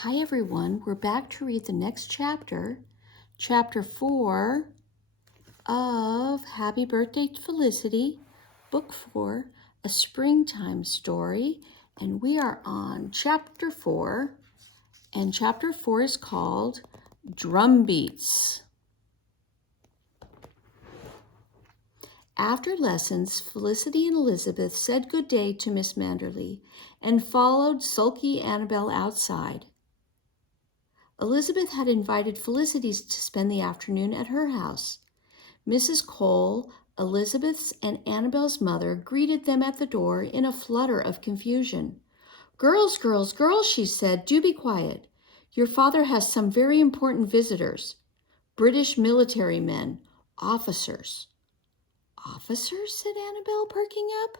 Hi everyone, we're back to read the next chapter, chapter 4 of Happy Birthday to Felicity, book 4, A Springtime Story, and we are on chapter 4, and chapter 4 is called Drumbeats. After lessons, Felicity and Elizabeth said good day to Miss Manderly and followed sulky Annabel outside. Elizabeth had invited Felicity to spend the afternoon at her house. Mrs. Cole, Elizabeth's and Annabel's mother, greeted them at the door in a flutter of confusion. "Girls, girls, girls," she said, "do be quiet. Your father has some very important visitors. British military men, officers." "Officers?" said Annabel, perking up.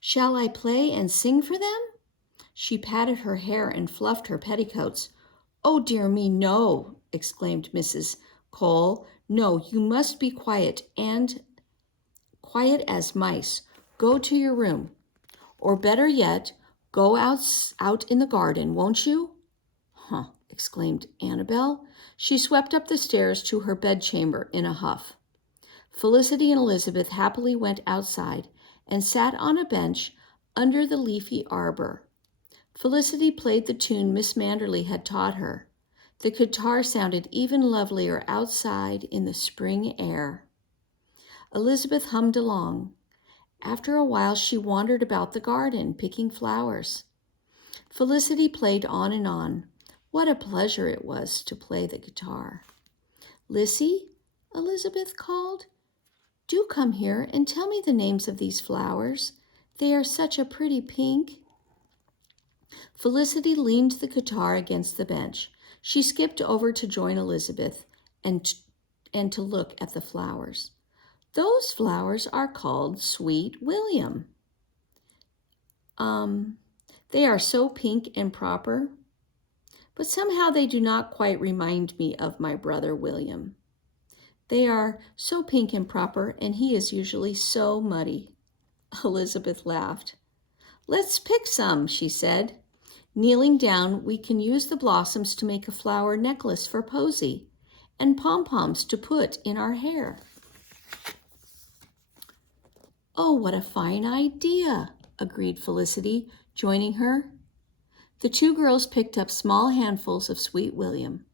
"Shall I play and sing for them?" She patted her hair and fluffed her petticoats. "Oh, dear me, no," exclaimed Mrs. Cole. "No, you must be quiet and quiet as mice. Go to your room. Or better yet, go out in the garden, won't you?" "Huh," exclaimed Annabel. She swept up the stairs to her bedchamber in a huff. Felicity and Elizabeth happily went outside and sat on a bench under the leafy arbor. Felicity played the tune Miss Manderly had taught her. The guitar sounded even lovelier outside in the spring air. Elizabeth hummed along. After a while, she wandered about the garden, picking flowers. Felicity played on and on. What a pleasure it was to play the guitar. "Lissy," Elizabeth called, "do come here and tell me the names of these flowers. They are such a pretty pink." Felicity leaned the guitar against the bench. She skipped over to join Elizabeth and to look at the flowers. "Those flowers are called Sweet William. They are so pink and proper, but somehow they do not quite remind me of my brother William. They are so pink and proper, and he is usually so muddy." Elizabeth laughed. "Let's pick some," she said. "Kneeling down, we can use the blossoms to make a flower necklace for Posy and pom-poms to put in our hair." "Oh, what a fine idea," agreed Felicity, joining her. The two girls picked up small handfuls of Sweet William.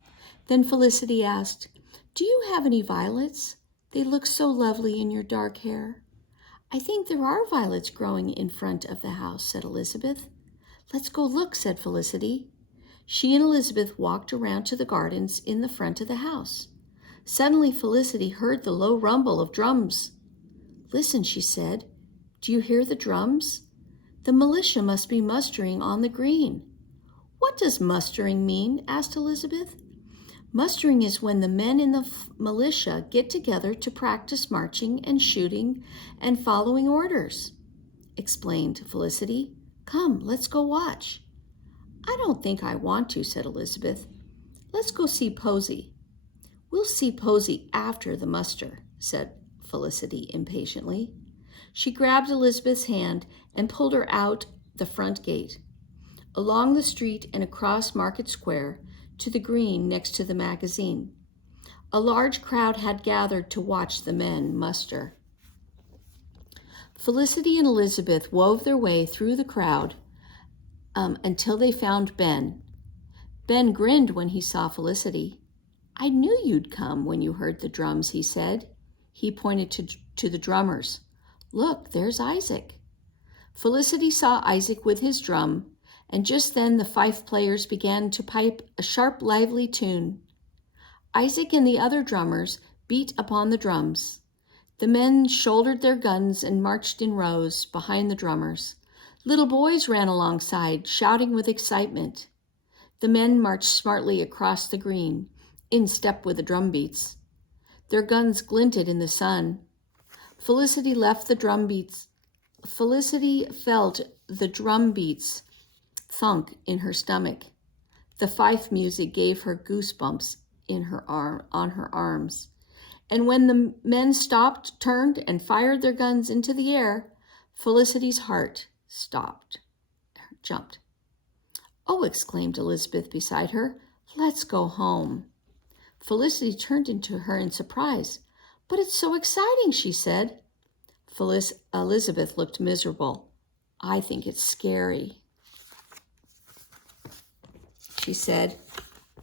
Then Felicity asked, "Do you have any violets? They look so lovely in your dark hair." "I think there are violets growing in front of the house," said Elizabeth. "Let's go look," said Felicity. She and Elizabeth walked around to the gardens in the front of the house. Suddenly Felicity heard the low rumble of drums. "Listen," she said. "Do you hear the drums? The militia must be mustering on the green." "What does mustering mean?" asked Elizabeth. "Mustering is when the men in the militia get together to practice marching and shooting and following orders," explained Felicity. "Come, let's go watch." "I don't think I want to," said Elizabeth. "Let's go see Posy." "We'll see Posy after the muster," said Felicity impatiently. She grabbed Elizabeth's hand and pulled her out the front gate, along the street and across Market Square to the green next to the magazine. A large crowd had gathered to watch the men muster. Felicity and Elizabeth wove their way through the crowd until they found Ben. Ben grinned when he saw Felicity. "I knew you'd come when you heard the drums," he said. He pointed to the drummers. "Look, there's Isaac." Felicity saw Isaac with his drum, and just then the fife players began to pipe a sharp, lively tune. Isaac and the other drummers beat upon the drums. The men shouldered their guns and marched in rows behind the drummers. Little boys ran alongside, shouting with excitement. The men marched smartly across the green, in step with the drum beats. Their guns glinted in the sun. Felicity felt the drum beats thunk in her stomach. The fife music gave her goosebumps on her arms. And when the men stopped, turned, and fired their guns into the air, Felicity's heart jumped. "Oh," exclaimed Elizabeth beside her, "let's go home." Felicity turned into her in surprise. "But it's so exciting," she said. Elizabeth looked miserable. "I think it's scary," she said.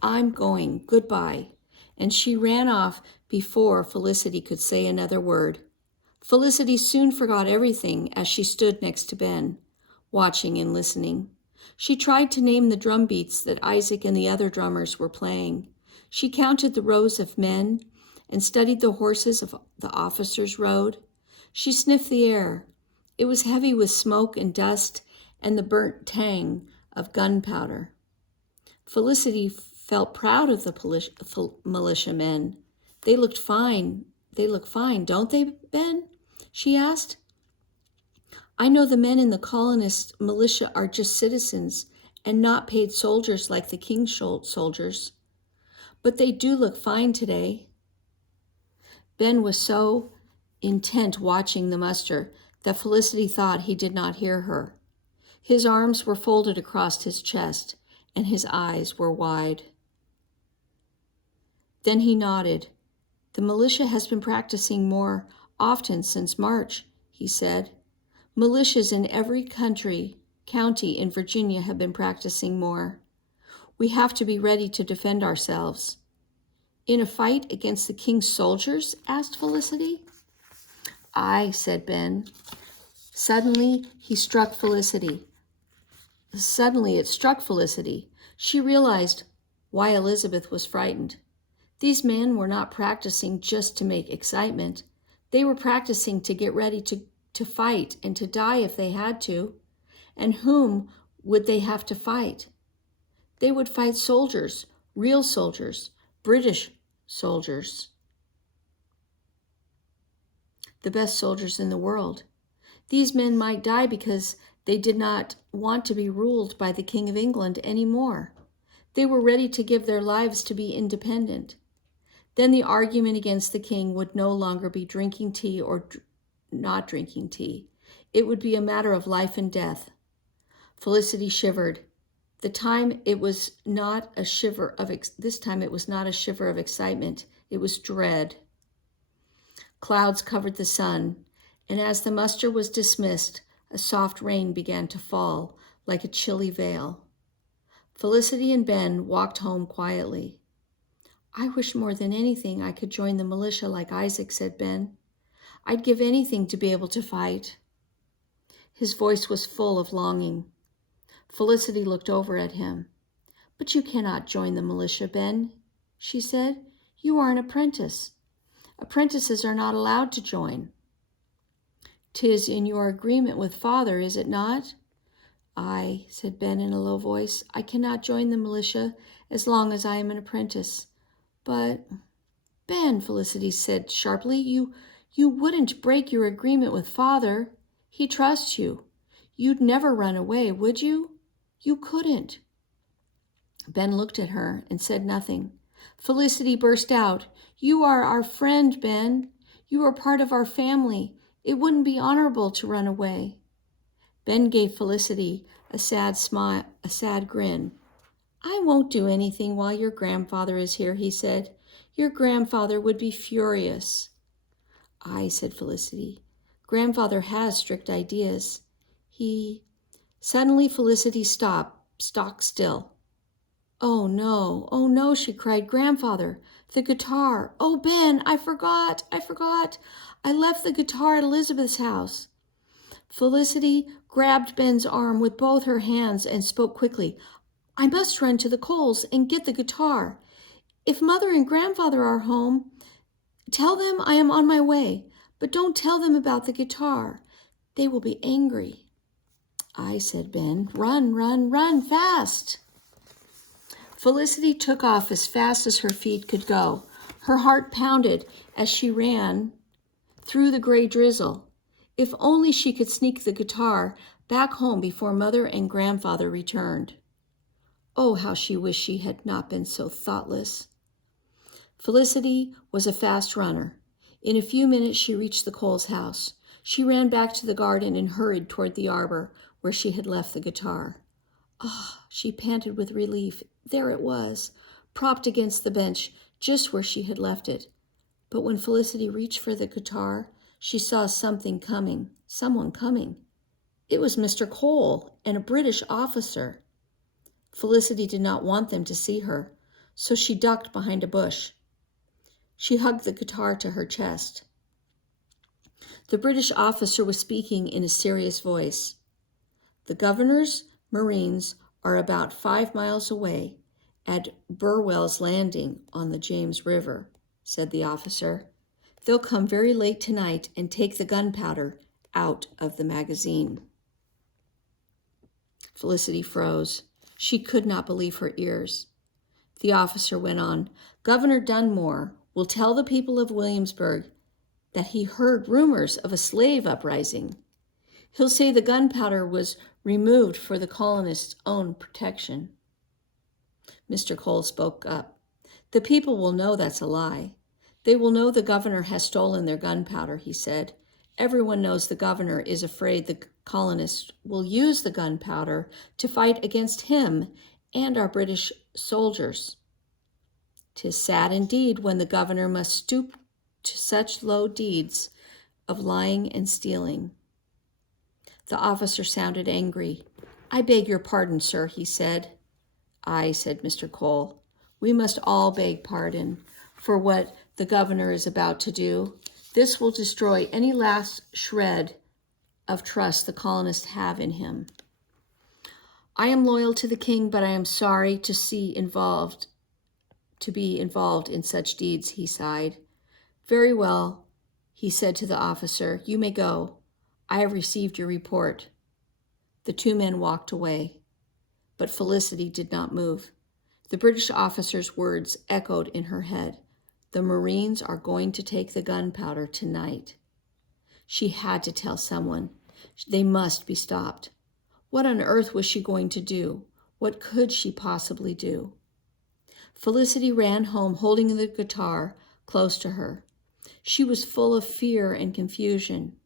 "I'm going. Goodbye." And she ran off before Felicity could say another word. Felicity soon forgot everything as she stood next to Ben, watching and listening. She tried to name the drum beats that Isaac and the other drummers were playing. She counted the rows of men and studied the horses the officers rode. She sniffed the air. It was heavy with smoke and dust and the burnt tang of gunpowder. Felicity felt proud of the militiamen. They look fine, don't they, Ben?" she asked. "I know the men in the colonist militia are just citizens and not paid soldiers like the king's soldiers. But they do look fine today." Ben was so intent watching the muster that Felicity thought he did not hear her. His arms were folded across his chest, and his eyes were wide. Then he nodded. "The militia has been practicing more often since March," he said. "Militias in every county in Virginia have been practicing more. We have to be ready to defend ourselves." "In a fight against the king's soldiers?" asked Felicity. "Aye," said Ben. Suddenly it struck Felicity. She realized why Elizabeth was frightened. These men were not practicing just to make excitement. They were practicing to get ready to fight and to die if they had to. And whom would they have to fight? They would fight soldiers, real soldiers, British soldiers, the best soldiers in the world. These men might die because they did not want to be ruled by the King of England anymore. They were ready to give their lives to be independent. Then the argument against the king would no longer be drinking tea or not drinking tea. It would be a matter of life and death. Felicity shivered. This time it was not a shiver of excitement. It was dread. Clouds covered the sun, and as the muster was dismissed, a soft rain began to fall like a chilly veil. Felicity and Ben walked home quietly. "I wish more than anything I could join the militia like Isaac," said Ben. "I'd give anything to be able to fight." His voice was full of longing. Felicity looked over at him. "But you cannot join the militia, Ben," she said. "You are an apprentice. Apprentices are not allowed to join." "'Tis in your agreement with father, is it not?" "Aye," said Ben in a low voice. "I cannot join the militia as long as I am an apprentice." "But, Ben," Felicity said sharply, you wouldn't break your agreement with father. He trusts you. You'd never run away, would you? You couldn't." Ben looked at her and said nothing. Felicity burst out, "You are our friend, Ben. You are part of our family. It wouldn't be honorable to run away." Ben gave Felicity a sad smile, a sad grin. "I won't do anything while your grandfather is here," he said. "Your grandfather would be furious." "Aye," said Felicity. "Grandfather has strict ideas. Suddenly Felicity stopped still. Oh no, she cried. "Grandfather, the guitar. Oh, Ben, I forgot. I left the guitar at Elizabeth's house." Felicity grabbed Ben's arm with both her hands and spoke quickly. "I must run to the Coles and get the guitar. If Mother and Grandfather are home, tell them I am on my way, but don't tell them about the guitar. They will be angry." "Aye," said Ben. Run, fast." Felicity took off as fast as her feet could go. Her heart pounded as she ran through the gray drizzle. If only she could sneak the guitar back home before Mother and Grandfather returned. Oh, how she wished she had not been so thoughtless. Felicity was a fast runner. In a few minutes she reached the Coles' house. She ran back to the garden and hurried toward the arbor where she had left the guitar. "Ah," She panted with relief. There it was, propped against the bench, just where she had left it. But when Felicity reached for the guitar, she saw someone coming. It was Mr. Cole and a British officer. Felicity did not want them to see her, so she ducked behind a bush. She hugged the guitar to her chest. The British officer was speaking in a serious voice. The governor's Marines are about 5 miles away at Burwell's Landing on the James River, said the officer. They'll come very late tonight and take the gunpowder out of the magazine. Felicity froze. She could not believe her ears. The officer went on, Governor Dunmore will tell the people of Williamsburg that he heard rumors of a slave uprising. He'll say the gunpowder was removed for the colonists' own protection. Mr. Cole spoke up. The people will know that's a lie. They will know the governor has stolen their gunpowder, he said. Everyone knows the governor is afraid the colonists will use the gunpowder to fight against him and our British soldiers. 'Tis sad indeed when the governor must stoop to such low deeds of lying and stealing. The officer sounded angry. I beg your pardon, sir, he said. Aye, said Mr. Cole. We must all beg pardon for what the governor is about to do. This will destroy any last shred of trust the colonists have in him. I am loyal to the king, but I am sorry to be involved in such deeds, he sighed. Very well, he said to the officer, you may go. I have received your report. The two men walked away, but Felicity did not move. The British officer's words echoed in her head. The Marines are going to take the gunpowder tonight. She had to tell someone. They must be stopped. What on earth was she going to do? What could she possibly do? Felicity ran home holding the guitar close to her. She was full of fear and confusion.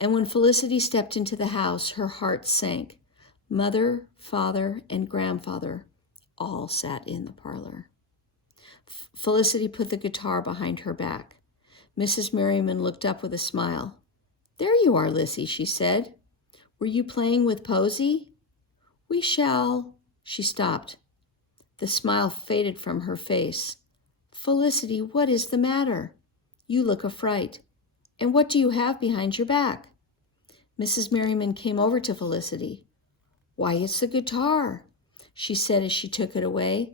And when Felicity stepped into the house, her heart sank. Mother, father, and grandfather all sat in the parlor. Felicity put the guitar behind her back. Mrs. Merriman looked up with a smile. There you are, Lissy, she said. Were you playing with Posy? We shall. She stopped. The smile faded from her face. Felicity, what is the matter? You look a fright. And what do you have behind your back? Mrs. Merriman came over to Felicity. Why, it's the guitar, she said as she took it away.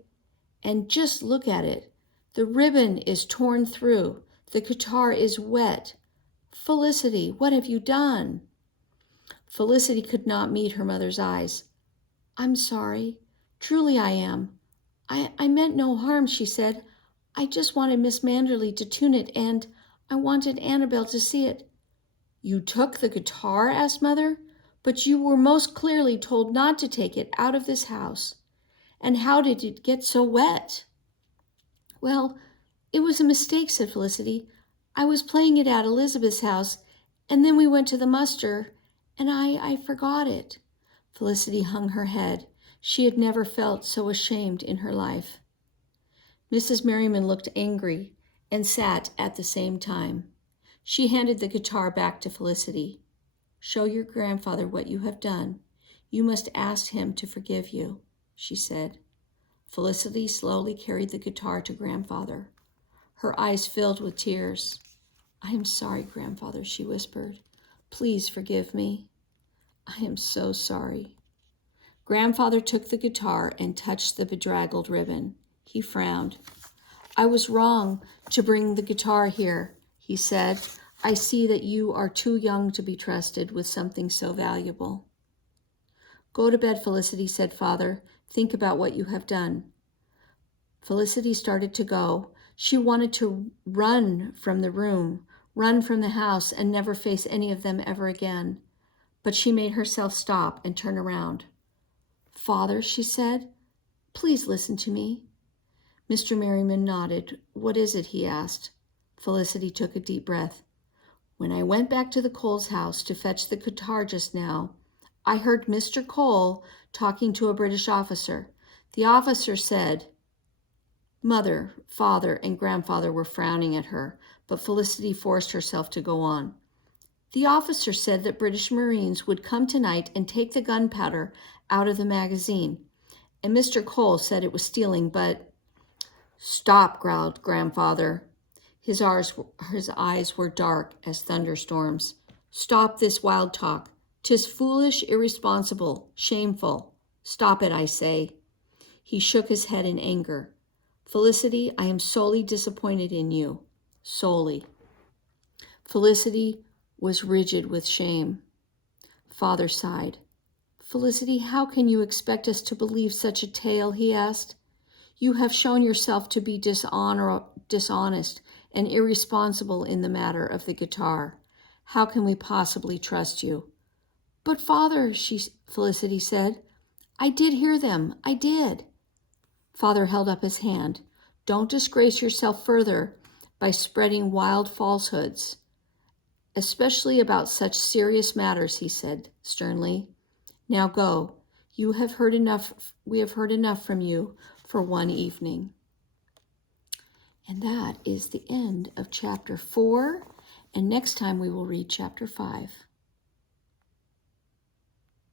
And just look at it. The ribbon is torn through. The guitar is wet. Felicity, what have you done? Felicity could not meet her mother's eyes. I'm sorry. Truly I am. I meant no harm, she said. I just wanted Miss Manderley to tune it, and I wanted Annabelle to see it. You took the guitar? Asked Mother. But you were most clearly told not to take it out of this house. And how did it get so wet? Well, it was a mistake, said Felicity. I was playing it at Elizabeth's house, and then we went to the muster, and I forgot it. Felicity hung her head. She had never felt so ashamed in her life. Mrs. Merriman looked angry and sat at the same time. She handed the guitar back to Felicity. Show your grandfather what you have done. You must ask him to forgive you, she said. Felicity slowly carried the guitar to Grandfather. Her eyes filled with tears. I am sorry, Grandfather, she whispered. Please forgive me. I am so sorry. Grandfather took the guitar and touched the bedraggled ribbon. He frowned. I was wrong to bring the guitar here, he said. I see that you are too young to be trusted with something so valuable. Go to bed, Felicity, said Father. Think about what you have done. Felicity started to go. She wanted to run from the room, run from the house, and never face any of them ever again. But she made herself stop and turn around. Father, she said, please listen to me. Mr. Merriman nodded. What is it? He asked. Felicity took a deep breath. When I went back to the Coles house to fetch the guitar just now, I heard Mr. Cole talking to a British officer. The officer said, Mother, father, and grandfather were frowning at her, but Felicity forced herself to go on. The officer said that British Marines would come tonight and take the gunpowder out of the magazine, and Mr. Cole said it was stealing, but... Stop, growled grandfather. His eyes were dark as thunderstorms. Stop this wild talk. 'Tis foolish, irresponsible, shameful. Stop it, I say. He shook his head in anger. Felicity, I am sorely disappointed in you. Solely. Felicity was rigid with shame. Father sighed. Felicity, how can you expect us to believe such a tale? He asked. You have shown yourself to be dishonest and irresponsible in the matter of the guitar. How can we possibly trust you? But Father, Felicity said, I did hear them. I did. Father held up his hand. Don't disgrace yourself further by spreading wild falsehoods, especially about such serious matters, he said sternly. Now go. We have heard enough from you for one evening. And that is the end of chapter 4. And next time we will read chapter 5.